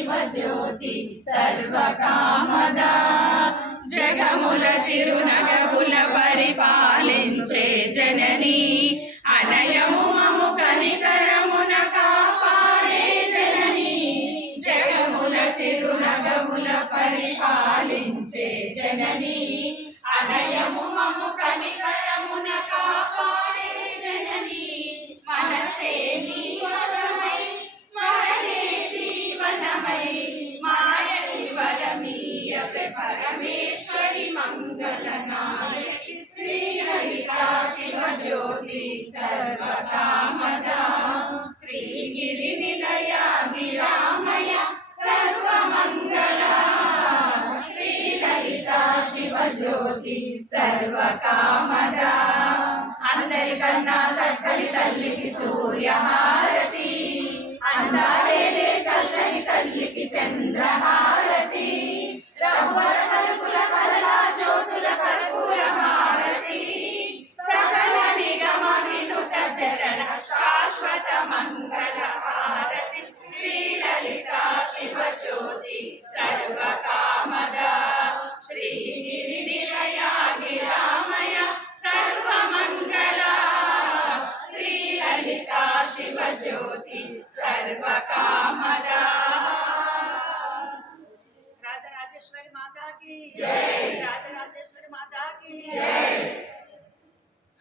శివజ్యోతి సర్వకామదా జగముల చిరునగముల పరిపాలించే జనని అనయము మము కనికరమున కాపాడే జనని జగముల చిరునగముల పరిపాలించే జనని జీవనమై మాయని వరమీయవే పరమేశ్వరి మంగళ నాయకి శ్రీలలితా శివజ్యోతి సర్వకామదా శ్రీగిరి నిలయ గిరామయ సర్వమంగళ శ్రీలలితా శివజ్యోతి సర్వకామదా అందరికన్నా చక్కని తల్లికి సూర్యహారతి అందాలేలే सीता शिव ज्योति सर्व कामरा राजा राजेश्वरी माता की जय। राजा राजेश्वरी माता की जय।